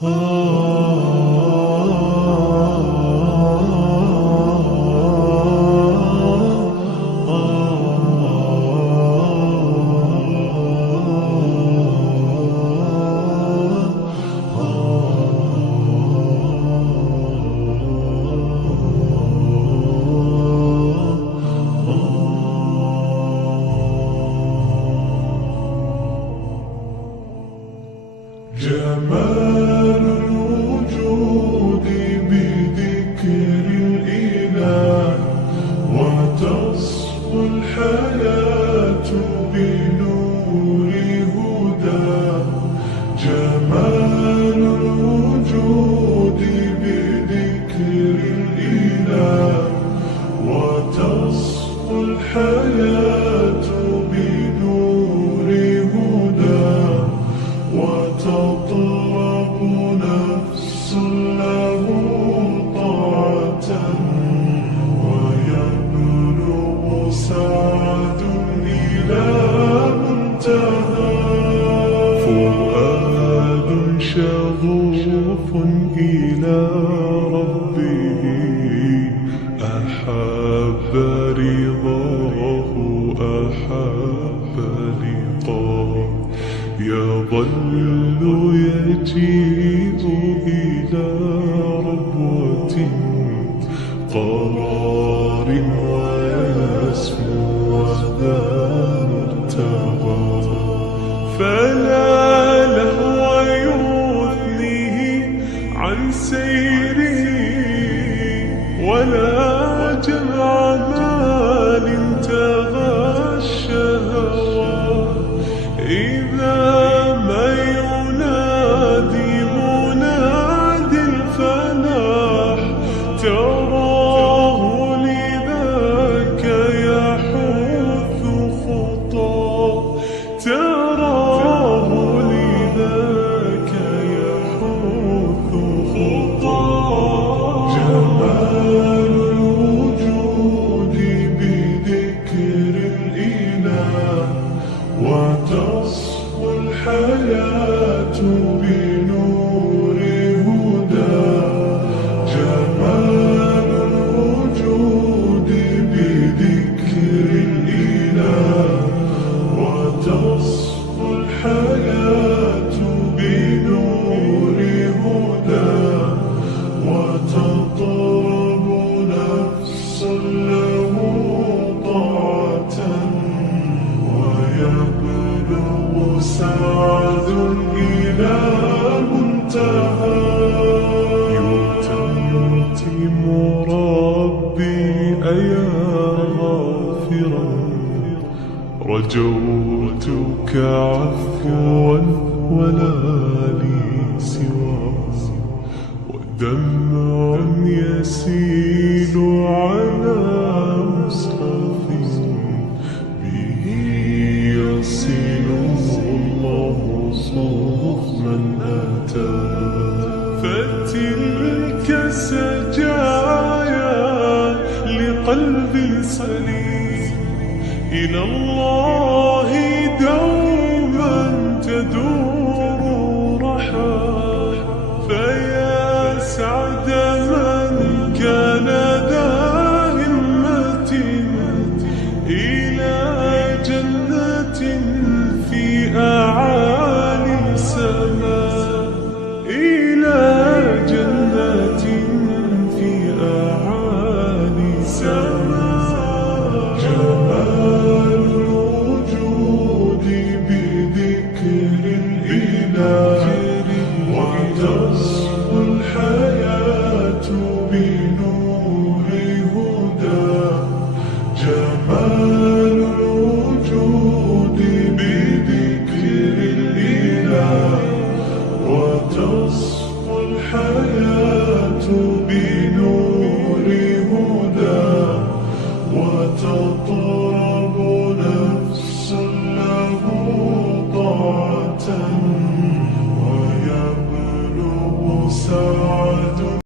جمال الوجود بذكر الإله، وتصفو الحياة بنور هداه. جمال الوجود بذكر الإله، وتصفو الحياة بنور هداه. وتطرب نفس له طاعة، ويبلغ سعد إلى منتهى. فؤاد شغوف إلى ربه، أحب رضاه أحب لقاه. يظل يجيء إلى ربوة قرار، ويسمو وذا مرتضى. فلا لهو يثنيه عن سيره، ولا جمع مال تغشى هواه. إذا ما ينادي منادي الفلاح، تراه لذاك يحث خطاه. تراه لذاك يحث خطاه. جمال الوجود بذكر الإله، وتصفو الحياة بنور هداه. جمال الوجود بذكر الإله، وتصفو الحياة بنور هداه. وتطرب نفس له طاعة، ويبلغ سعد إلى منتهى. يتمتم ربي أيا غافرا، رجوتك عفوا ولا لي سواه. ودمع يسيل على مصحف، به يصل الله صوف من أتى. فتلك سجايا لقلب سليم، إلى الله دوما تدور رحاه. فيا سعد من كان ذا همة إلى جنة في أعالي السماء. إلى جنة في أعالي السماء. جمال الوجود بذكر الإله، وتصفو الحياة بنور هداه. جمال الوجود بذكر الإله، وتصفو الحياة بنور هداه. وتطرب نفس له طاعة، ويبلغ سعد